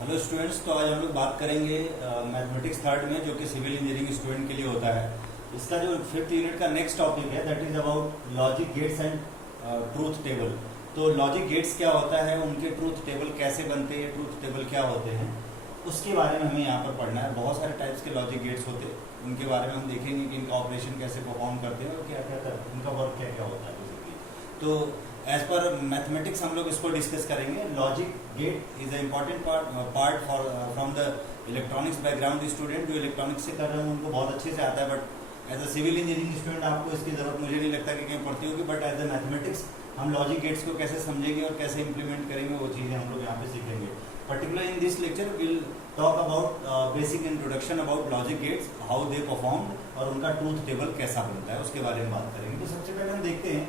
Hello students, तो आज हम लोग बात करेंगे मैथमेटिक्स थर्ड में, जो कि सिविल इंजीनियरिंग स्टूडेंट के लिए होता है। इसका जो फिफ्थ यूनिट का नेक्स्ट टॉपिक है that is about logic gates and truth table. तो लॉजिक गेट्स क्या होता है, उनके ट्रूथ टेबल कैसे बनते हैं, ट्रूथ टेबल क्या होते हैं, उसके बारे में हमें यहाँ पर पढ़ना है। बहुत सारे टाइप्स के लॉजिक गेट्स होते हैं, उनके बारे में हम देखेंगे कि इनका ऑपरेशन कैसे परफॉर्म करते हैं और क्या क्या करते हैं, उनका वर्क क्या क्या होता है बेसिकली। तो एज पर मैथमेटिक्स हम लोग इसको डिस्कस करेंगे। Logic gate is a important part for from the electronics background student. जो इलेक्ट्रॉनिक्स से कर रहे हैं उनको बहुत अच्छे से आता है, but as a civil engineering student आपको इसकी जरूरत मुझे नहीं लगता कि कहीं पड़ती होगी। बट एज अ मैथमेटिक्स हम लॉजिक गेट्स को कैसे समझेंगे और कैसे इंप्लीमेंट करेंगे, वो चीज़ें हम लोग यहाँ पे सीखेंगे। Particular in this lecture will talk about basic introduction about logic gates, how they perform, और उनका ट्रूथ टेबल कैसा बनता है उसके बारे में बात करेंगे। तो सबसे पहले हम देखते हैं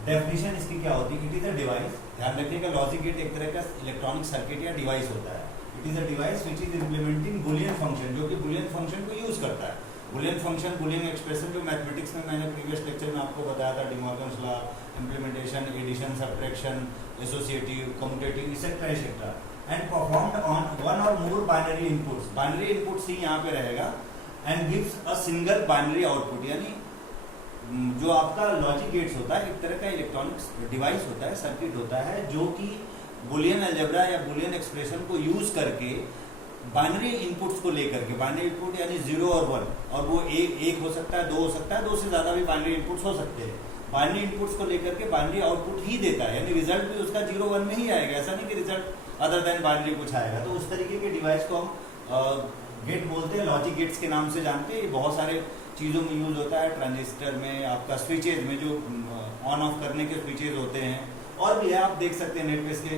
डेफिनेशन इसकी क्या होती है। इट इज अ डिवाइस, ध्यान रखिएगा, लॉजिक गेट एक तरह का इलेक्ट्रॉनिक सर्किट या डिवाइस होता है। It is a device which is implementing boolean function, जो कि बुलियन फंक्शन को यूज करता है। बुलियन फंक्शन, बुलियन एक्सप्रेशन, जो मैथमेटिक्स में मैंने प्रीवियस लेक्चर में आपको बताया था, De Morgan's law, implementation, addition, subtraction, associative, commutative, etcetera etcetera, and performed on one or more binary inputs. Binary inputs ही यहाँ पे रहेगा, and gives a single binary output. यानी जो आपका लॉजिक गेट्स होता है एक तरह का इलेक्ट्रॉनिक्स डिवाइस होता है, सर्किट होता है, जो कि बुलियन अलजेब्रा या बुलियन एक्सप्रेशन को यूज करके बाइनरी इनपुट्स को लेकर के, बाइनरी इनपुट यानी 0 और 1, और वो एक हो सकता है, 2 हो सकता है, 2 से ज्यादा भी बाइनरी इनपुट्स हो सकते हैं। बाइनरी इनपुट्स को लेकर के बाइनरी आउटपुट ही देता है, यानी रिजल्ट भी उसका 0 1 में ही आएगा। ऐसा नहीं कि रिजल्ट अदर देन बाइनरी कुछ आएगा। तो उस तरीके के डिवाइस को हम गेट बोलते हैं, लॉजिक गेट्स के नाम से जानते हैं। बहुत सारे चीज़ों में यूज होता है, ट्रांजिस्टर में, आपका स्विचेज में जो ऑन ऑफ करने के स्विचेज होते हैं, और भी है, आप देख सकते हैं नेटवेस के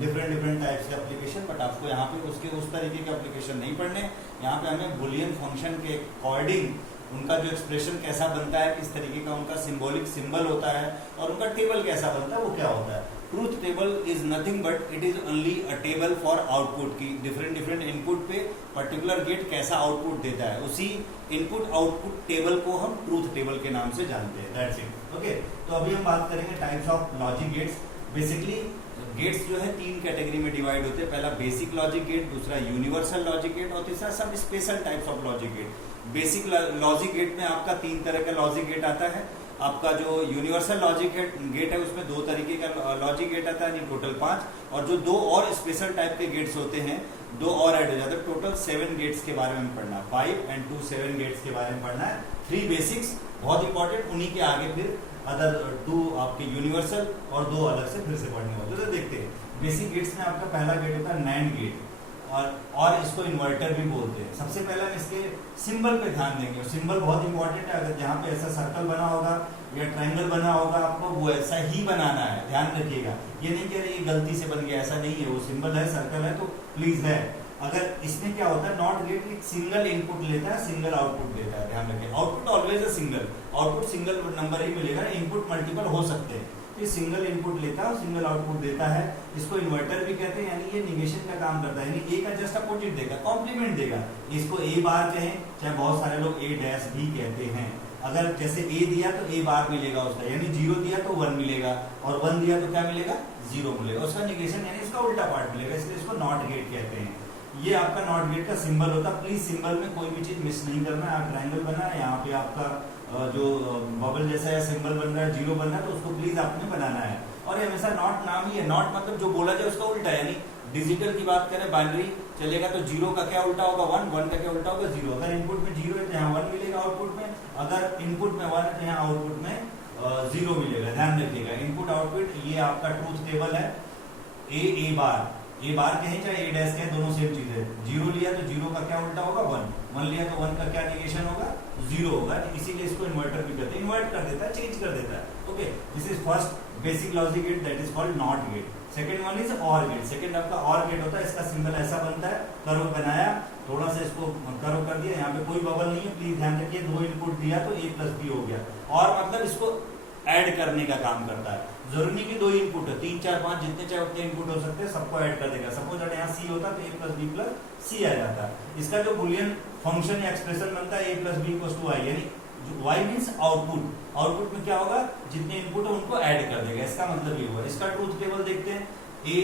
डिफरेंट टाइप्स के एप्लीकेशन। बट आपको यहाँ पे उसके उस तरीके के एप्लीकेशन नहीं पढ़ने। यहाँ पे हमें बुलियन फंक्शन के अकॉर्डिंग उनका जो एक्सप्रेशन कैसा बनता है, किस तरीके का उनका सिंबॉलिक सिंबल होता है, और उनका टेबल कैसा बनता है, वो क्या होता है। Truth table is nothing but it is only a table for output की डिफरेंट इनपुट पे पर्टिकुलर गेट कैसा आउटपुट देता है, उसी इनपुट आउटपुट टेबल को हम ट्रूथ टेबल के नाम से जानते हैं। That's it. ओके, तो अभी हम बात करेंगे types of logic gates. Basically gates जो है 3 कैटेगरी में डिवाइड होते हैं। पहला बेसिक लॉजिक गेट, दूसरा यूनिवर्सल लॉजिक गेट, और तीसरा सब special types of logic gate. Basic logic gate में आपका 3 तरह का लॉजिक गेट आता है। आपका जो यूनिवर्सल लॉजिक गेट है उसमें 2 तरीके का लॉजिक गेट आता है, टोटल 5, और जो 2 और स्पेशल टाइप के गेट्स होते हैं, 2 और ऐड हो जाते हैं। टोटल 7 गेट्स के बारे में पढ़ना, 5 and 2 7 गेट्स के बारे में पढ़ना है। 3 बेसिक्स बहुत इंपॉर्टेंट, उन्हीं के आगे फिर अदर 2 आपके यूनिवर्सल और 2 अलग से फिर से पढ़ने होते हैं। तो देखते हैं बेसिक गेट्स में आपका पहला गेट होता है नैंड गेट, और इसको इन्वर्टर भी बोलते हैं। सबसे पहले हम इसके सिंबल पे ध्यान देंगे। सिंबल बहुत इंपॉर्टेंट है। अगर जहाँ पे ऐसा सर्कल बना होगा या ट्रायंगल बना होगा, आपको वो ऐसा ही बनाना है, ध्यान रखिएगा। ये नहीं कह रहे ये गलती से बन गया, ऐसा नहीं है। वो सिंबल है, सर्कल है, तो प्लीज है। अगर इसमें क्या होता है, नॉट गेट एक सिंगल इनपुट लेता है, सिंगल आउटपुट देता है, ध्यान रखिए। Output always a single, output single number ही मिलेगा, इनपुट मल्टीपल हो सकते हैं। सिंगल इनपुट लेता है, सिंगल आउटपुट देता है। इसको इन्वर्टर भी कहते हैं, यानी ये निगेशन का काम करता है, यानी ए का जस्ट अपोजिट देगा, कॉम्प्लीमेंट देगा। इसको ए बार कहें, चाहे बहुत सारे लोग ए डैश भी कहते हैं। अगर जैसे ए दिया तो ए बार मिलेगा उसका, यानी 0 दिया तो 1 मिलेगा, और 1 दिया तो क्या मिलेगा, 0 मिलेगा। उसका निगेशन यानी उसका उल्टा पार्ट मिलेगा, इसलिए इसको नॉट गेट कहते हैं। ये आपका नॉट गेट का सिंबल होता है। प्लीज सिंबल में कोई भी चीज मिस नहीं करना है। ट्रायंगल बना है, यहाँ पे आपका जो बबल जैसा है सिंबल बन रहा है, 0 बन रहा है, तो उसको प्लीज आपने बनाना है। और ये हमेशा नॉट नाम ही है। नॉट मतलब जो बोला जाए उसका उल्टा, यानी डिजिटल की बात करें, बाइनरी चलेगा तो 0 का क्या उल्टा होगा, 1, 1 का क्या उल्टा होगा, 0। अगर इनपुट में 0 है तो यहाँ 1 मिलेगा आउटपुट में, अगर इनपुट में 1 है तो यहाँ आउटपुट में 0 मिलेगा। ध्यान रखिएगा, इनपुट आउटपुट ये आपका ट्रूथ टेबल है। ए बार कहें चाहे ए डैश कहें, दोनों सेम चीज है। 0 लिया तो 0 का क्या उल्टा होगा, 1 लिया तो 1 का क्या निगेशन होगा, 0 होगा। इसीलिए इसको इन्वर्टर भी कहते हैं, इन्वर्ट कर देता है, चेंज कर देता है। Okay, this is first basic logic gate, that is called not gate. Second one is or gate. Second आपका और गेट होता है, इसका सिंबल ऐसा बनता है, कर्व बनाया, थोड़ा सा इसको कर्व कर दिया, यहाँ पे कोई बबल नहीं है, प्लीज ध्यान रखिए। 2 इनपुट दिया तो a + b हो गया, और मतलब इसको ऐड करने का काम करता है। जरूरी नहीं कि 2 इनपुट है, 3 4 5 जितने चाहे उतने इनपुट हो सकते हैं, सबको ऐड कर देगा। सपोज अगर यहाँ c होता तो a + b + c आ जाता है। इसका जो बुलियन फंक्शन या एक्सप्रेशन बनता है a + b = y, यानी y मीन्स आउटपुट। आउटपुट में क्या होगा, जितने इनपुट है उनको ऐड कर देगा, इसका मतलब ये हुआ। इसका ट्रूथ टेबल देखते हैं, a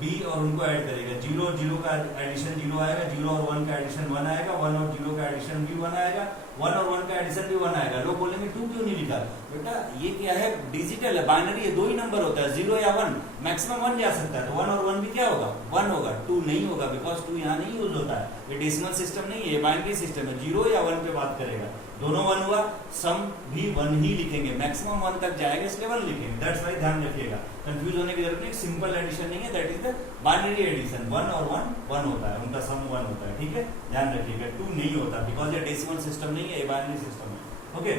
बी और उनको ऐड करेगा। 0 और 0 का एडिशन 0 आएगा, 0 और 1 का एडिशन 1 आएगा, 1 और 0 का एडिशन भी 1 आएगा, 1 और 1 का एडिशन भी 1 आएगा। लोग बोलेंगे 2 क्यों नहीं लिखा? बेटा ये क्या है, डिजिटल है, बाइनरी है, 2 ही नंबर होता है, 0 या 1, मैक्सिमम 1 जा सकता है। तो 1 और 1 भी क्या होगा? 1 होगा, 2 नहीं होगा, बिकॉज 2 यहाँ नहीं यूज होता है। ये डेसिमल सिस्टम नहीं है, ये बाइनरी सिस्टम है। 0 या 1 पे बात करेगा, दोनों 1 हुआ, सम भी 1 ही लिखेंगे, मैक्सिमम 1 तक जाएगा इसलिए 1 लिखेंगे। दैट्स वाई ध्यान रखिएगा, कंफ्यूज होने की जरूरत नहीं। सिंपल एडिशन नहीं है, that is the binary addition. 1 और 1 होता है, उनका सम 1 होता है, ठीक है, ध्यान रखिएगा। 2 नहीं होता बिकॉज ये डेसिमल सिस्टम नहीं है, ये बाइनरी सिस्टम है। Okay,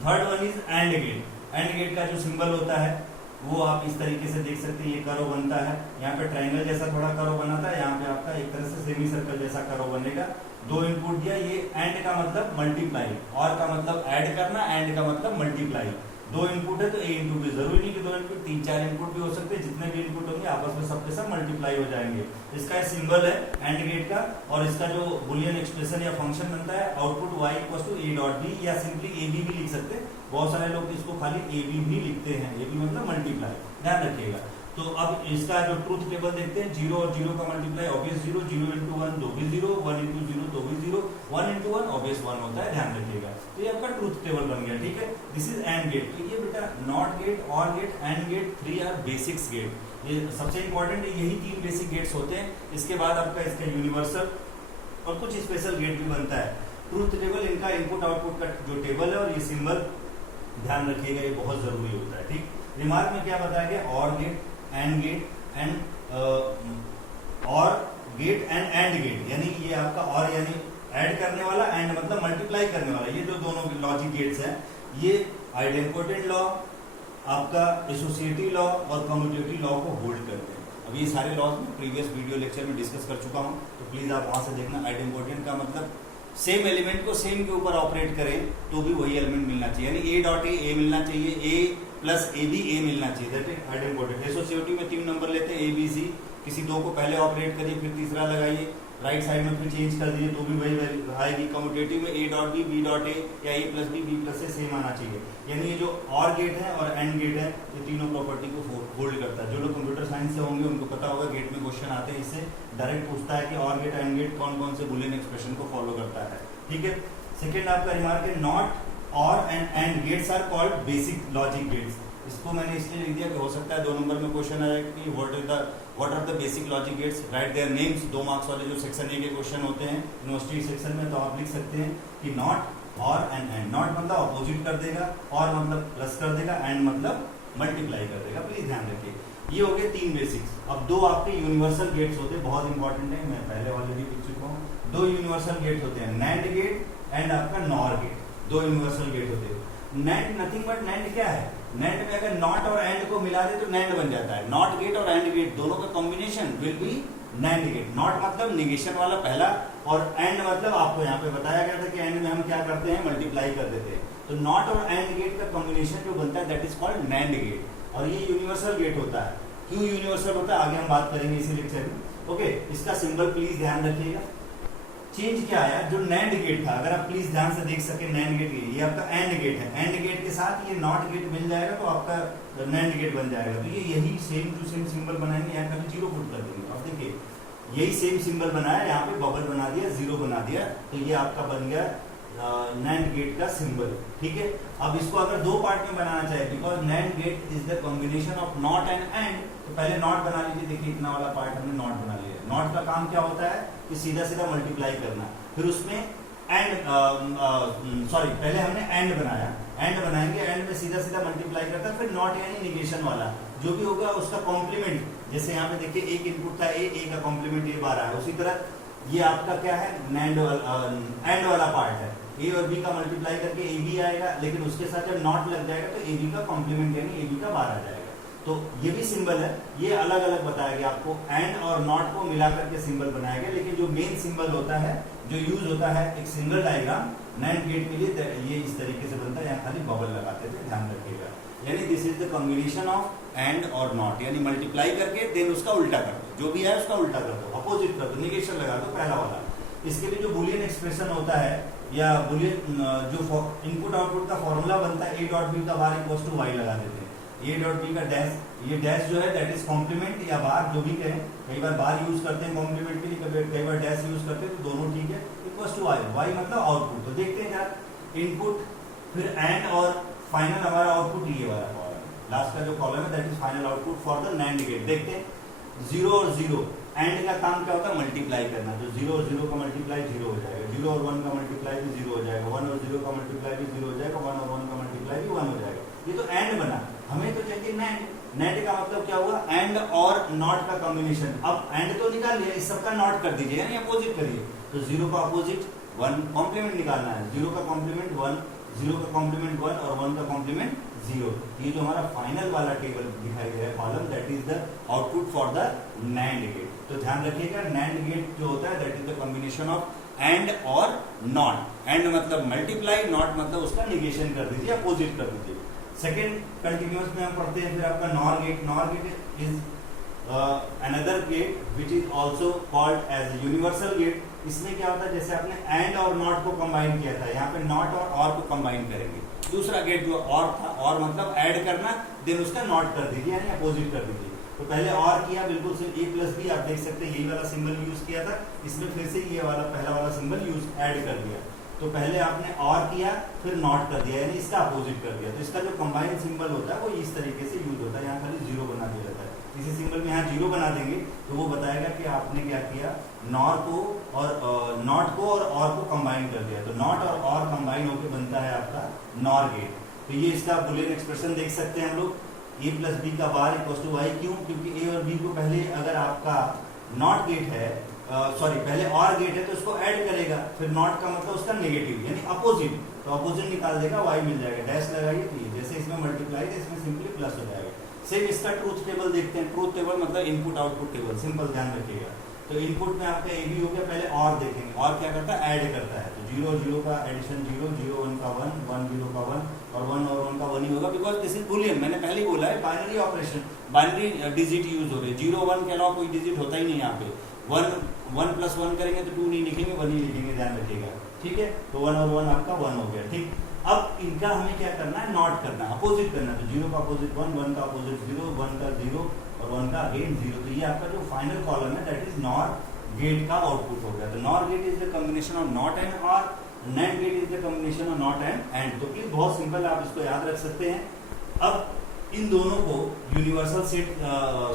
third one is and gate. And gate का जो सिंबल होता है वो आप इस तरीके से देख सकते हैं, ये कर्व बनता है, यहाँ पे ट्रायंगल जैसा थोड़ा कर्व बनाता है, यहाँ पे आपका एक तरह से सेमी सर्कल जैसा कर्व बनेगा। 2 इनपुट दिया, ये एंड का मतलब मल्टीप्लाई, और का मतलब ऐड करना, एंड का मतलब मल्टीप्लाई। 2 इनपुट है तो ए इनपुट भी, जरूरी नहीं कि 2 इनपुट, 3-4 इनपुट भी हो सकते हैं। जितने भी इनपुट होंगे आपस में सबके सब मल्टीप्लाई हो जाएंगे। इसका सिंबल है एंड गेट का, और इसका जो बुलियन एक्सप्रेशन या फंक्शन बनता है output y equals to a dot b, या सिंपली a b भी लिख सकते हैं। बहुत सारे लोग इसको खाली a b भी लिखते हैं, a b मतलब मल्टीप्लाई, ध्यान रखिएगा। तो अब इसका जो ट्रूथ टेबल देखते हैं, 0 और 0 का मल्टीप्लाई ऑब्वियस 0, 0 इंटू 1 तो भी 0, 1 इंटू 0 तो भी 0, 1 इंटू 1 ऑब्वियस 1 होता है, ध्यान रखिएगा। तो ये आपका ट्रूथ टेबल बन गया, ठीक है। This is and gate. तो ये बेटा not gate, or gate, and gate, 3 are basics gate. ये सबसे इंपॉर्टेंट है, यही 3 बेसिक गेट्स होते हैं। इसके बाद आपका इसका यूनिवर्सल और कुछ स्पेशल गेट भी बनता है। ट्रूथ टेबल इनका इनपुट आउटपुट का जो टेबल है, और ये सिंबल ध्यान रखिएगा, ये बहुत जरूरी होता है, ठीक। रिमार्क में क्या बताया गया? और गेट, एंड गेट, एंड और गेट एंड गेट, यानी ये आपका और यानी ऐड करने वाला, एंड मतलब मल्टीप्लाई करने वाला। ये जो दोनों लॉजिक गेट्स हैं, ये आइडेंटिटी लॉ, आपका एसोसिएटिव लॉ और कम्यूटेटिव लॉ को होल्ड करते हैं। अब ये सारे लॉज में प्रीवियस वीडियो लेक्चर में डिस्कस कर चुका हूं, तो प्लीज आप वहां से देखना। आइडेंटिटी का मतलब सेम एलिमेंट को सेम के ऊपर ऑपरेट करें तो भी वही एलिमेंट मिलना चाहिए, यानी ए डॉट ए मिलना चाहिए, ए प्लस ए भी ए मिलना चाहिए, दैट इज आइडेंटिटी। एसोसिएटिव में 3 नंबर लेते हैं, ए बी सी, किसी 2 को पहले ऑपरेट करिए, फिर तीसरा लगाइए, राइट साइड में फिर चेंज कर दीजिए तो भी वही आएगी। कम्यूटेटिव में A dot B dot A, या A plus B plus A same आना चाहिए। यानी ये जो और गेट है और एंड गेट है, ये तीनों प्रॉपर्टी को होल्ड करता है। जो लोग कंप्यूटर साइंस से होंगे उनको पता होगा, गेट में क्वेश्चन आते हैं, इससे डायरेक्ट पूछता है कि और गेट एंड गेट कौन कौन से बुलियन एक्सप्रेशन को फॉलो करता है, ठीक है। सेकेंड आपका रिमार्क है, नॉट, और and gates are called basic logic gates. इसको मैंने इसलिए लिख दिया कि हो सकता है 2 नंबर में क्वेश्चन आए कि what are the basic logic gates, write their names. 2 marks वाले जो सेक्शन ए के क्वेश्चन होते हैं यूनिवर्सिटी सेक्शन में, तो आप लिख सकते हैं कि नॉट, और एंड। नॉट मतलब अपोजिट कर देगा, और मतलब प्लस कर देगा, एंड मतलब मल्टीप्लाई कर देगा। प्लीज ध्यान रखिए, ये हो गए 3 बेसिक्स। अब 2 आपके यूनिवर्सल गेट्स होते हैं, बहुत इंपॉर्टेंट है, मैं पहले ऑलरेडी लिख चुका हूँ। 2 यूनिवर्सल गेट्स होते हैं, नैंड गेट एंड आपका नॉर गेट। 2 यूनिवर्सल गेट होते हैं। नैंड नथिंग बट, नैंड क्या है? नैंड में अगर नॉट और एंड को मिला दे तो नैंड बन जाता है। नॉट गेट और एंड गेट दोनों का combination will be NAND gate. Not मतलब निगेशन वाला पहला, और एंड मतलब आपको यहाँ पे बताया गया था कि एंड में हम क्या करते हैं, मल्टीप्लाई कर देते हैं। तो नॉट और एंड गेट का कॉम्बिनेशन जो बनता है that is called NAND gate, और ये यूनिवर्सल गेट होता है। क्यों यूनिवर्सल होता है आगे हम बात करेंगे इसी लेक्चर में। ओके, इसका सिंबल प्लीज ध्यान रखिएगा। चेंज क्या आया, जो नैंड गेट था, अगर आप प्लीज ध्यान से देख सके, नैंड गेट ये आपका एंड गेट है, एंड गेट के साथ ये नॉट गेट मिल जाएगा तो आपका नैंड गेट बन जाएगा। तो ये यही सेम टू सेम सिंबल बनाएंगे, यहाँ कभी 0 पुट कर देंगे। अब देखिए यही सेम सिंबल बनाया, यहाँ पे बबल बना दिया, 0 बना दिया, तो ये आपका बन गया नैंड गेट का सिंबल, ठीक है। अब इसको अगर 2 पार्ट में बनाना चाहे, because NAND gate is the combination of not and and, तो पहले नॉट बना लीजिए। देखिए इतना वाला पार्ट हमने नॉट बना लिया। नॉट का काम क्या होता है कि सीधा सीधा मल्टीप्लाई करना, फिर उसमें एंड पहले हमने एंड बनाया, एंड बनाएंगे, एंड में सीधा सीधा मल्टीप्लाई करता, फिर नॉट यानी निगेशन वाला जो भी होगा उसका कॉम्प्लीमेंट। जैसे यहाँ पे देखिए एक इनपुट था ए का कॉम्प्लीमेंट ए बार है, उसी तरह ये आपका क्या है, एंड वाला पार्ट है, ए और बी का मल्टीप्लाई करके ए बी आएगा, लेकिन उसके साथ जब नॉट लग जाएगा तो ए बी का कॉम्प्लीमेंट यानी ए बी का बार आ जाएगा। तो ये भी सिंबल है, ये अलग अलग बताया गया आपको, एंड और नॉट को मिला करके सिंबल बनाया गया। लेकिन जो मेन सिंबल होता है, जो यूज होता है एक सिंगल डायग्राम नैंड गेट के लिए, ये इस तरीके से बनता है, यहाँ खाली बबल लगाते थे, ध्यान रखिएगा। यानी this is the combination of AND और नॉट, यानी मल्टीप्लाई करके देन उसका उल्टा कर दो, जो भी है उसका उल्टा कर दो, अपोजिट कर दो, निगेशन लगा दो पहला वाला। इसके लिए जो बुलियन एक्सप्रेशन होता है, या बुलियन जो इनपुट आउटपुट का फॉर्मूला बनता है, ए डॉट बी का बार इक्वल्स टू वाई लगा देते हैं। ए डॉट बी का डैश, ये डैश जो है दैट इज कॉम्प्लीमेंट या बार जो भी कहें, कई बार बार यूज करते हैं कॉम्प्लीमेंट के लिए, कई बार डैश यूज करते हैं, तो दोनों ठीक है। इक्वल्स टू वाई, वाई मतलब आउटपुट। तो देखते हैं यार, इनपुट फिर एंड और फाइनल हमारा आउटपुट ये वाला कॉलम, लास्ट का जो कॉलम है that is final output for the NAND gate. देखते हैं 0 और 0, एंड का काम क्या होता है, मल्टीप्लाई करना। तो 0 और 0 का मल्टीप्लाई 0 हो जाएगा, 0 और 1 का मल्टीप्लाई भी 0 हो जाएगा, 1 और 0 का मल्टीप्लाई भी 0 हो जाएगा, 1 और 1 का मल्टीप्लाई भी 1 हो जाएगा। ये तो एंड बना, हमें तो चाहिए नैंड। नैंड का मतलब क्या हुआ, एंड और नॉट का कॉम्बिनेशन। अब एंड तो निकाल लिया, इस सबका नॉट कर दीजिए, यानी अपोजिट करिए। तो 0 का अपोजिट 1, कॉम्प्लीमेंट निकालना है, 0 का कॉम्प्लीमेंट 1, 0 का कॉम्प्लीमेंट 1 और 1 का कॉम्प्लीमेंट 0। ये जो हमारा फाइनल वाला टेबल दिखाई दे रहा है column, that is the output for the NAND gate. तो ध्यान रखिएगा, नैंड गेट जो होता है that is the combination of AND और नॉट। एंड मतलब मल्टीप्लाई, नॉट मतलब उसका निगेशन कर दीजिए, अपोजिट कर दीजिए। सेकेंड कंटिन्यूअस में हम पढ़ते हैं फिर आपका NOR gate. NOR gate is another gate which is also called as universal gate. इसमें क्या होता है, जैसे आपने एंड और नॉट को कंबाइन किया था, यहाँ पे नॉट और को कंबाइन करेंगे। दूसरा गेट जो और था, और मतलब ऐड करना, देन उसका नॉट कर दीजिए, यानी अपोजिट कर दीजिए। तो पहले और किया, बिल्कुल सिर्फ a प्लस बी, आप देख सकते हैं यही वाला सिंबल यूज किया था, इसमें फिर से ये वाला पहला वाला सिंबल यूज ऐड कर दिया। तो पहले आपने और किया, फिर नॉट कर दिया, यानी इसका अपोजिट कर दिया। तो इसका जो कंबाइंड सिंबल होता है वो इस तरीके से यूज होता है, यहाँ खाली 0 बना दिया जाता है। इसी सिंबल में यहाँ 0 बना देंगे तो वो बताएगा कि आपने क्या किया, नॉर को और नॉट को और को कंबाइन कर दिया। तो नॉट और कंबाइन होकर बनता है आपका नॉर गेट। तो ये इसका बुलियन एक्सप्रेशन देख सकते हैं हम लोग, a प्लस बी का बार इक्वल टू वाई। क्यों, क्योंकि a और b को पहले अगर आपका नॉट गेट है, सॉरी पहले और गेट है तो उसको ऐड करेगा, फिर नॉट का मतलब उसका नेगेटिव यानी अपोजिट, तो अपोजिट निकाल देगा, y मिल जाएगा। डैश लगाइए तो ये जैसे इसमें मल्टीप्लाई है, इसमें सिंपली प्लस हो जाएगा। सेम इसका ट्रूथ टेबल देखते हैं। ट्रूथ टेबल मतलब इनपुट आउटपुट टेबल, सिंपल ध्यान रखिएगा। तो इनपुट में आपका ए बी हो गया, पहले और देखेंगे, और क्या करता है, ऐड करता है। तो 0 और 0 का एडिशन 0, 0 1 का 1, 1 0 का 1 और 1 और 1 का 1 ही होगा, बिकॉज दिस इज बुलियन। मैंने पहले ही बोला है binary operation, binary digit use हो रहे, 0 1 के अलावा कोई डिजिट होता ही नहीं यहाँ पे। 1 प्लस 1 करेंगे तो 2 नहीं लिखेंगे, 1 ही लिखेंगे, ध्यान रखिएगा, ठीक है। तो 1 और 1 आपका 1 हो गया, ठीक। अब इनका हमें क्या करना है, नॉट करना है, अपोजिट करना है। तो 0 का अपोजिट 1, 1 का अपोजिट 0, 1 का 0 और 1 का अगेन 0। तो ये आपका जो फाइनल कॉलम है दैट इज नॉर गेट का आउटपुट हो गया। तो nor gate is the combination of not and or, nand gate is the combination of not and. तो प्लीज बहुत सिंपल, आप इसको याद रख सकते हैं। अब इन दोनों को universal set,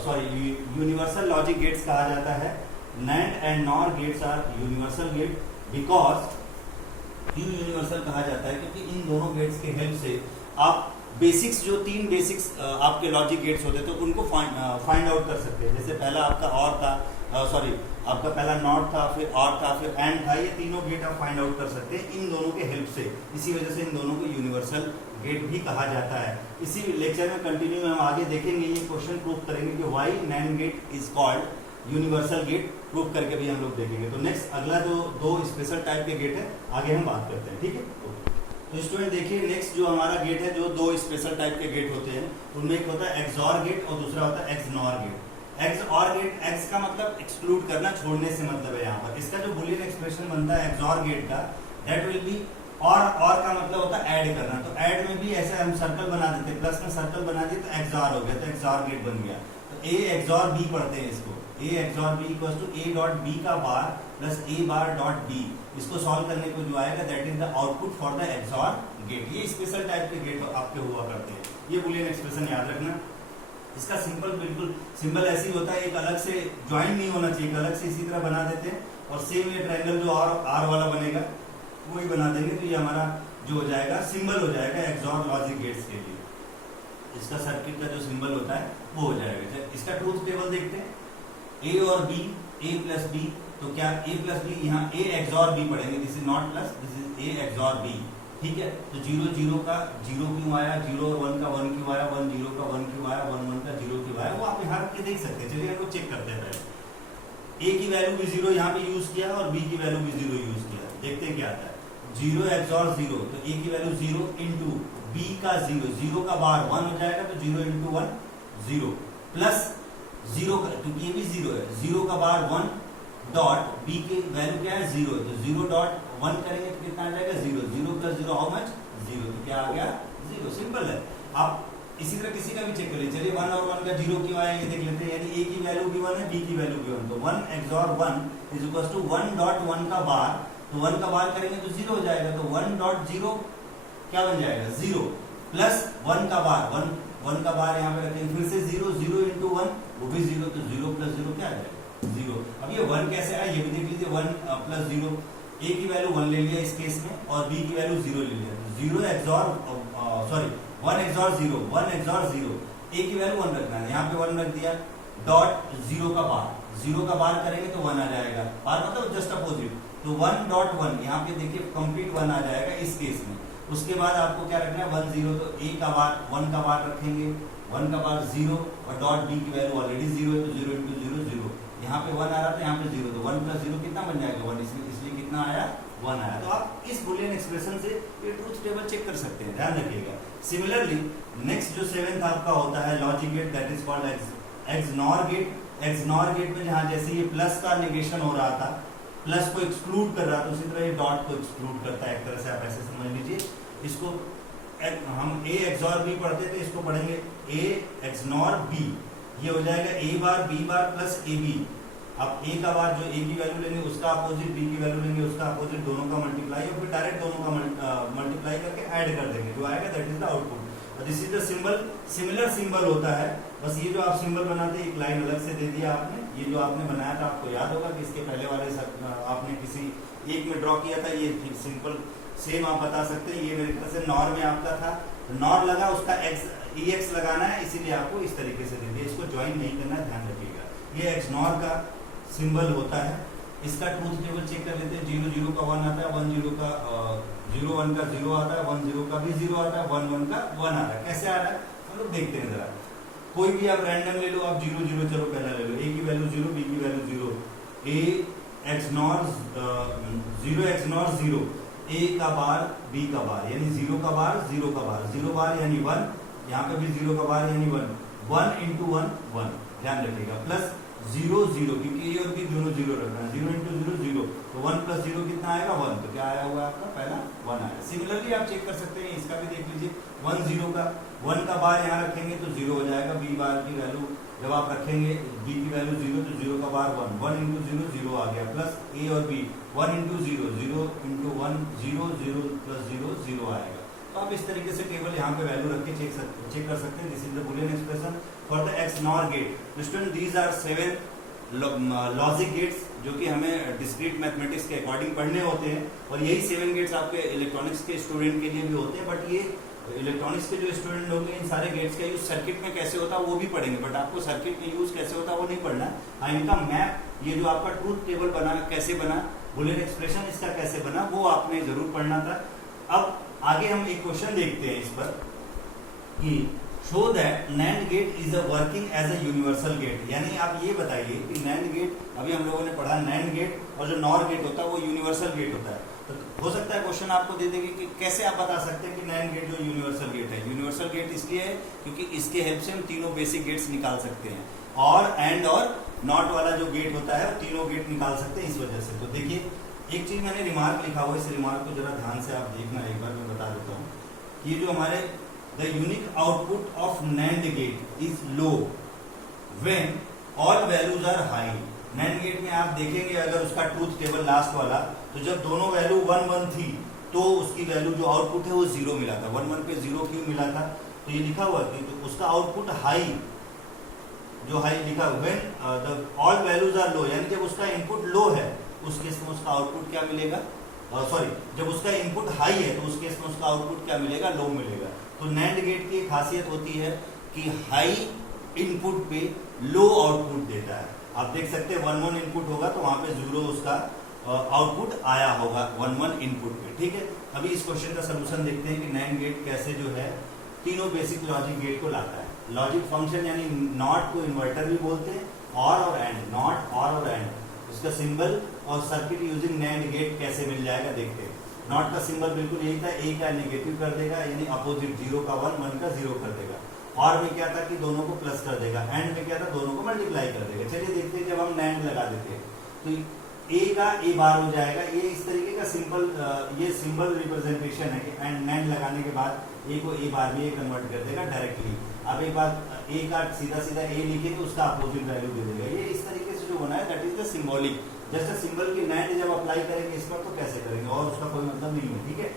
sorry universal logic gates कहा जाता है। NAND AND NOR gates are universal gate because, क्यों यूनिवर्सल कहा जाता है, क्योंकि इन दोनों गेट्स के हेल्प से आप बेसिक्स, जो 3 बेसिक्स आपके लॉजिक गेट्स होते हैं तो उनको फाइंड आउट कर सकते हैं। जैसे पहला आपका और था, सॉरी आपका पहला नॉट था, फिर और था, फिर एंड था, ये तीनों गेट आप फाइंड आउट कर सकते हैं इन दोनों के हेल्प से। इसी वजह से इन दोनों को यूनिवर्सल गेट भी कहा जाता है। इसी लेक्चर में कंटिन्यू में हम आगे देखेंगे, ये क्वेश्चन प्रूव करेंगे कि why NAND gate is called universal gate, prove करके भी हम लोग देखेंगे। तो नेक्स्ट अगला जो 2 स्पेशल टाइप के गेट है आगे हम बात करते हैं, ठीक है। तो स्टूडेंट देखिए, नेक्स्ट जो हमारा गेट है, जो 2 स्पेशल टाइप के गेट होते हैं, उनमें एक होता है एक्सऑर गेट और दूसरा होता है XNOR gate. XOR gate, X का मतलब एक्सक्लूड करना, छोड़ने से मतलब है यहाँ पर। इसका जो बुलियन एक्सप्रेशन बनता है एक्सऑर गेट का, दैट विल बी, और का मतलब होता है ऐड करना। तो ऐड में भी ऐसे हम सर्कल बना देते हैं, प्लस में सर्कल बना दिए तो एक्सऑर हो गया, तो एक्सऑर गेट बन गया। तो ए एक्सऑर बी पढ़ते हैं इसको, A XOR B equal to A dot B का bar plus A bar dot B. इसको सॉल्व करने को जो आएगा that is the output for the XOR gate. ये स्पेशल टाइप के गेट आपके हुआ करते हैं, ये बुलियन एक्सप्रेशन याद रखना। इसका सिंपल बिल्कुल सिंबल ऐसे ही होता है, एक अलग से ज्वाइन नहीं होना चाहिए, अलग से इसी तरह बना देते हैं। और सेम ये ट्रायंगल जो आर वाला बनेगा वही बना देंगे, तो ये हमारा जो हो जाएगा सिंबल हो जाएगा एक्सऑर लॉजिक गेट्स के लिए। इसका सर्किट का जो सिंबल होता है वो हो जाएगा। इसका ट्रूथ टेबल देखते हैं, ए और बी, ए प्लस बी, तो क्या ए प्लस बी, यहाँ ए एक्सऑर बी पढ़ेंगे, this is not plus, this is A XOR B, ठीक है। तो 0 0 का 0 क्यों आया, 0 और 1 का 1 क्यों आया, 1 0 का 1 क्यों आया, 1 1 का 0 क्यों आया, वो आप यहाँ के देख सकते हैं। चलिए हम लोग चेक करते हैं पहले। ए की वैल्यू भी 0 यहाँ पे यूज किया और बी की वैल्यू भी 0 यूज किया, देखते हैं क्या आता है। 0 एक्सऑर 0, तो ए की वैल्यू 0 इंटू बी का 0, 0 का बार 1 हो जाएगा, तो 0 इंटू 1 0 प्लस 0 का, क्योंकि ये भी 0 है, 0 का बार 1 डॉट बी की वैल्यू क्या है 0, तो 0 डॉट 1 करेंगे तो कितना आ जाएगा 0, 0 प्लस 0 हाउ मच 0, तो क्या आ गया 0। सिंपल है। आप इसी तरह किसी का भी चेक करिए, चलिए 1 और 1 का 0 क्यों आया ये देख लेते हैं, यानी ए की वैल्यू भी 1 है, बी की वैल्यू भी 1, तो 1 XOR 1 इज इक्वल टू 1.1 का बार, तो 1 का बार करेंगे तो 0 हो जाएगा, तो 1.0 क्या बन जाएगा 0 प्लस 1 का बार, 1 का बार यहाँ पे रखेंगे, फिर से 0 0 इंटू 1 वो भी 0, तो 0 प्लस 0 क्या आ जाएगा 0। अब ये 1 कैसे आया ये भी देख लीजिए, 1 प्लस 0, ए की वैल्यू 1 ले लिया इस केस में और बी की वैल्यू 0 ले लिया, 0 XOR 1 XOR 0, 1 XOR 0, ए की वैल्यू 1 रखना है, यहाँ पे 1 रख दिया, डॉट 0 का बार, 0 का बार करेंगे तो 1 आ जाएगा, बार मतलब जस्ट अपोजिट, तो 1.1 यहाँ पे देखिए कंप्लीट 1 आ जाएगा इस केस में। उसके बाद आपको क्या रखना है 1 0, तो ए का बार 1 का बार रखेंगे, 1 का बार 0 और डॉट बी की वैल्यू ऑलरेडी 0 है, तो 0 इंटू 0 0, यहाँ पे 1 आ रहा था यहाँ पे 0, तो 1 प्लस 0 कितना बन जाएगा 1, इसलिए कितना आया 1 आया। तो आप इस बुलियन एक्सप्रेशन से ये ट्रूथ टेबल चेक कर सकते हैं, ध्यान रखिएगा। सिमिलरली नेक्स्ट जो 7th आपका होता है logic gate, that is called XNOR gate. XNOR gate में जहाँ जैसे ये प्लस का नेगेशन हो रहा था, प्लस को एक्सक्लूड कर रहा था, उसी तरह ये डॉट को एक्सक्लूड करता है, एक तरह से आप ऐसे समझ लीजिए। इसको हम A XOR B पढ़ते थे, इसको पढ़ेंगे A XNOR B, ये हो जाएगा A bar B bar plus AB। अब A का बार जो A की वैल्यू लेंगे उसका अपोजिट, B की वैल्यू लेंगे उसका अपोजिट, दोनों का मल्टीप्लाई और फिर डायरेक्ट दोनों का मल्टीप्लाई करके ऐड कर देंगे, जो आएगा that is the output. This is the symbol, similar symbol होता है, बस ये जो आप सिंबल बनाते हैं एक लाइन अलग से दे दिया आपने, ये जो आपने बनाया था आपको याद होगा कि इसके पहले वाले आपने किसी एक में ड्रॉ किया था, ये सिंपल सेम आप बता सकते हैं, ये मेरे ख्याल से नॉर में आपका था, नॉर लगा उसका EX लगाना है, इसीलिए आपको इस तरीके से दे दिया, इसको ज्वाइन नहीं करना है, ध्यान रखिएगा। ये XNOR का सिंबल होता है। इसका ट्रूथ टेबल चेक कर लेते हैं, 0 0 का 1 आता है, 1 0 का 0 1 का 0 आता है, 1 0 का भी 0 आता है, 1 1 का 1 आता है। कैसे आ रहा है हम लोग देखते हैं जरा। कोई भी आप रैंडम ले लो, आप 0 0 चलो पहला ले लो, A की वैल्यू 0, B की value 0, A XNOR 0 XNOR 0, A का बार B का बार, यानी 0 का बार 0 का बार, 0 बार यानी 1, यहाँ पे भी 0 का बार यानी 1, 1 इंटू 1 1, ध्यान रखिएगा, प्लस 0 0, क्योंकि A और B दोनों 0 रखना है, 0 इंटू 0 0, तो 1 प्लस 0 कितना आएगा 1, तो क्या आया हुआ आपका पहला 1 आया। सिमिलरली आप चेक कर सकते हैं, इसका भी देख लीजिए, 1 0 का 1 का बार यहाँ रखेंगे तो 0 हो जाएगा, B बार की वैल्यू जब आप रखेंगे B की वैल्यू 0 तो 0 का बार 1, 1 इंटू 0 0 आ गया, प्लस A और B 1 इंटू 0 0 इंटू 1 0 0 प्लस 0 0 आएगा। तो आप इस तरीके से केवल यहाँ पे वैल्यू रख के चेक कर सकते हैं। This is the Boolean expression for the XNOR gate. Student these are 7 logic gates जो कि हमें डिस्क्रीट मैथमेटिक्स के अकॉर्डिंग पढ़ने होते हैं, और यही 7 गेट्स आपके इलेक्ट्रॉनिक्स के स्टूडेंट के लिए भी होते हैं। बट ये इलेक्ट्रॉनिक्स के जो स्टूडेंट होंगे इन सारे गेट्स का यूज सर्किट में कैसे होता है वो भी पढ़ेंगे, बट आपको सर्किट में यूज कैसे होता है वो नहीं पढ़ना। हाँ, इनका मैप, ये जो आपका ट्रूथ टेबल बना कैसे बना, बुलियन एक्सप्रेशन इसका कैसे बना, वो आपने जरूर पढ़ना था। अब आगे हम एक क्वेश्चन देखते हैं इस पर कि show that NAND gate is a working as a universal gate. यानी आप ये बताइए कि NAND गेट, अभी हम लोगों ने पढ़ा NAND गेट और जो NOR गेट होता है वो यूनिवर्सल गेट होता है। तो हो सकता है क्वेश्चन आपको दे देंगे कि कैसे आप बता सकते हैं कि NAND गेट जो यूनिवर्सल गेट है। यूनिवर्सल गेट इसलिए है क्योंकि इसके हेल्प से हम तीनों बेसिक गेट्स निकाल सकते हैं, और एंड और नॉट वाला जो गेट होता है वो तीनों गेट निकाल सकते हैं इस वजह से। तो देखिए एक चीज मैंने रिमार्क लिखा हुआ है, इस रिमार्क को जरा ध्यान से आप देखना, एक बार मैं बता देता हूँ। ये जो हमारे the unique output of NAND gate is low when all values are high. NAND gate में आप देखेंगे अगर उसका ट्रूथ टेबल लास्ट वाला, तो जब दोनों वैल्यू 1 1 थी तो उसकी वैल्यू जो आउटपुट है वो 0 मिला था। 1 1 पे 0 क्यों मिला था, तो ये लिखा हुआ है तो उसका आउटपुट हाई, जो हाई लिखा हुआ when the all values are low, यानी जब उसका इनपुट लो है उस केस में उसका आउटपुट क्या मिलेगा, सॉरी जब उसका इनपुट हाई है तो उस केस में उसका आउटपुट क्या मिलेगा, लो मिलेगा। तो NAND गेट की खासियत होती है कि हाई इनपुट पे लो आउटपुट देता है। आप देख सकते हैं 1 1 इनपुट होगा तो वहां पे 0 उसका आउटपुट आया होगा 1 1 इनपुट पे। ठीक है, अभी इस क्वेश्चन का सोल्यूशन देखते हैं कि NAND गेट कैसे जो है तीनों बेसिक लॉजिक गेट को लाता है। लॉजिक फंक्शन यानी नॉट को इन्वर्टर भी बोलते हैं, और एंड, नॉट और एंड, उसका सिंबल और सर्किट यूजिंग NAND गेट कैसे मिल जाएगा देखते हैं। नॉट का सिंबल बिल्कुल यही था, ए का नेगेटिव कर देगा यानी अपोजिट, 0 का 1 1 का 0 कर देगा। और में क्या था कि दोनों को प्लस कर देगा, एंड में क्या था दोनों को मल्टीप्लाई कर देगा। चलिए देखते हैं जब हम NAND लगा देते हैं तो ए का ए बार हो जाएगा। ये इस तरीके का सिंपल ये सिंबल रिप्रेजेंटेशन है कि एंड नैंड लगाने के बाद ए को ए बार में कन्वर्ट कर देगा डायरेक्टली। अब एक बात ए का सीधा ए लिखे तो उसका अपोजिट वैल्यू दे देगा। ये इस तरीके से जो बना है that is the symbolic. Just symbol की नैंड जब अप्लाई करेंगे इस पर तो कैसे करेंगे और उसका कोई मतलब नहीं है, ठीक है।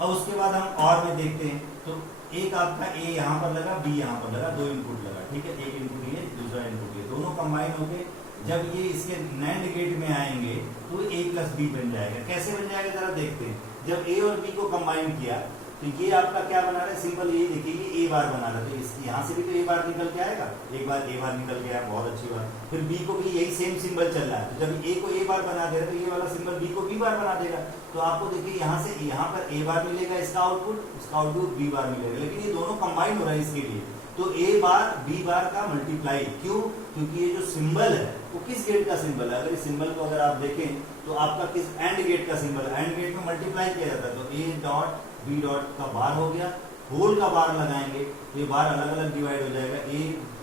अब उसके बाद हम और में देखते हैं तो एक आपका ए यहाँ पर लगा, बी यहाँ पर लगा, दो इनपुट लगा, ठीक है। एक इनपुट ये, दूसरा इनपुट ये, दोनों कंबाइन होके जब ये इसके नैंड गेट में आएंगे तो ए प्लस बी बन जाएगा। कैसे बन जाएगा जरा देखते हैं। जब ए और बी को कंबाइन किया तो ये आपका क्या बना रहा है, सिंपल ये देखिए ये ए बार बना रहा है, तो इस यहाँ से भी तो ए बार निकल के आएगा, एक बार ए बार निकल के आया, बहुत अच्छी बात। फिर बी को भी यही सेम सिंबल चल रहा है, तो जब ए को ए बार बना दे रहा है तो ये वाला सिंबल बी को बी बार बना देगा। तो आपको देखिए यहाँ से यहाँ पर ए बार मिलेगा, इसका आउटपुट बी बार मिलेगा, लेकिन ये दोनों कंबाइन हो रहा है इसके लिए। तो ए बार बी बार का मल्टीप्लाई, क्यों? क्योंकि ये जो सिंबल है वो किस गेट का सिंबल है। अगर इस सिंबल को अगर आप देखें तो आपका किस एंड गेट का सिंबल है, एंड गेट में मल्टीप्लाई किया जाता है। तो ए डॉट बी डॉट का बार हो गया, होल का बार लगाएंगे तो ये बार अलग अलग डिवाइड हो जाएगा, ए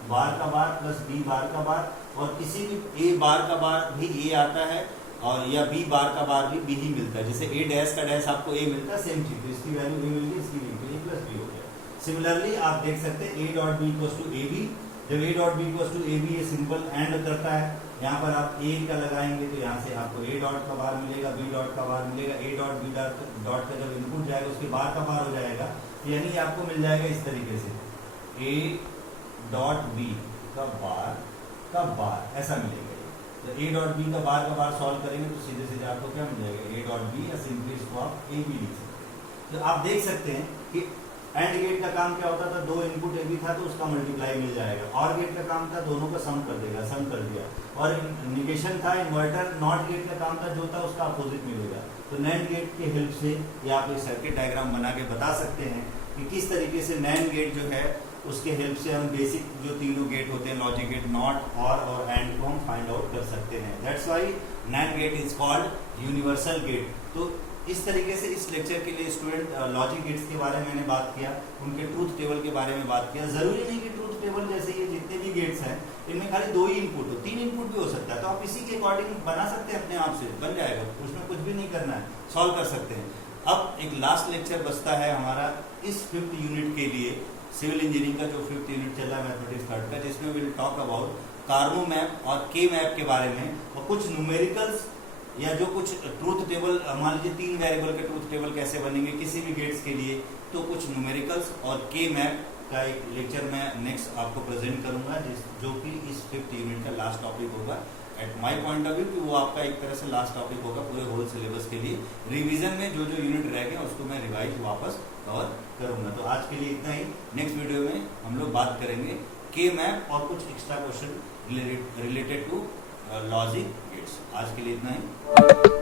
बार का बार प्लस बी बार का बार। और किसी भी ए बार का बार भी ए आता है और या बी बार का बार भी बी ही मिलता है। जैसे ए डैश का डैश आपको ए मिलता है, सेम चीज, तो इसकी वैल्यू ए मिल गई, इसकी वैल्यू ए प्लस बी हो गया। सिमिलरली आप देख सकते हैं A dot B equals to A B. जब A dot B equals to A B ये सिंपल एंड करता है, यहाँ पर आप ए का लगाएंगे तो यहाँ से आपको ए डॉट का बार मिलेगा, बी डॉट का बार मिलेगा, ए डॉट बी डॉट का जब इनपुट जाएगा उसके बार का बार हो जाएगा, यानी आपको मिल जाएगा इस तरीके से ए डॉट बी का बार ऐसा मिलेगा। तो ए डॉट बी का बार सॉल्व करेंगे तो सीधे सीधे आपको क्या मिल जाएगा, ए डॉट बी या सिंपली इसको आप ए बी लिख सकते हैं। तो आप देख सकते हैं कि एंड गेट का काम क्या होता था, दो इनपुट ए बी था तो उसका मल्टीप्लाई मिल जाएगा। और गेट का काम था दोनों का सम कर देगा, सम कर दिया। और निगेशन था इन्वर्टर, नॉट गेट का काम था जो था उसका अपोजिट मिलेगा। तो नैंड गेट के हेल्प से या आप एक सर्किट डायग्राम बना के बता सकते हैं कि किस तरीके से नैंड गेट जो है उसके हेल्प से हम बेसिक जो तीनों गेट होते हैं, लॉजिक गेट, नॉट और एंड को हम फाइंड आउट कर सकते हैं। That's why NAND gate is called universal gate. तो इस तरीके से इस लेक्चर के लिए स्टूडेंट लॉजिक गेट्स के बारे में मैंने बात किया, उनके ट्रूथ टेबल के बारे में बात किया। जरूरी नहीं कि ट्रूथ टेबल जैसे ये जितने भी गेट्स हैं इनमें खाली दो ही इनपुट हो, 3 इनपुट भी हो सकता है, तो आप इसी के अकॉर्डिंग बना सकते हैं, अपने आप से बन जाएगा, उसमें कुछ भी नहीं करना है, सॉल्व कर सकते हैं। अब एक लास्ट लेक्चर बचता है हमारा इस 5th यूनिट के लिए, सिविल इंजीनियरिंग का जो 5th यूनिट चल रहा है मैथमेटिक्स 3rd का, जिसमें will talk about Karnaugh map और के मैप के बारे में और कुछ न्यूमेरिकल्स या जो कुछ ट्रूथ टेबल, मान लीजिए 3 वेरिएबल के ट्रूथ टेबल कैसे बनेंगे किसी भी गेट्स के लिए, तो कुछ न्यूमेरिकल्स और के मैप का एक लेक्चर मैं नेक्स्ट आपको प्रेजेंट करूंगा, जो कि इस 5th यूनिट का लास्ट टॉपिक होगा। At my point of view कि वो आपका एक तरह से लास्ट टॉपिक होगा पूरे होल सिलेबस के लिए। रिवीजन में जो जो यूनिट रह गए उसको मैं रिवाइज वापस कवर करूंगा। तो आज के लिए इतना ही। नेक्स्ट वीडियो में हम लोग बात करेंगे के मैप और कुछ extra question related to logic gates. आज के लिए इतना ही।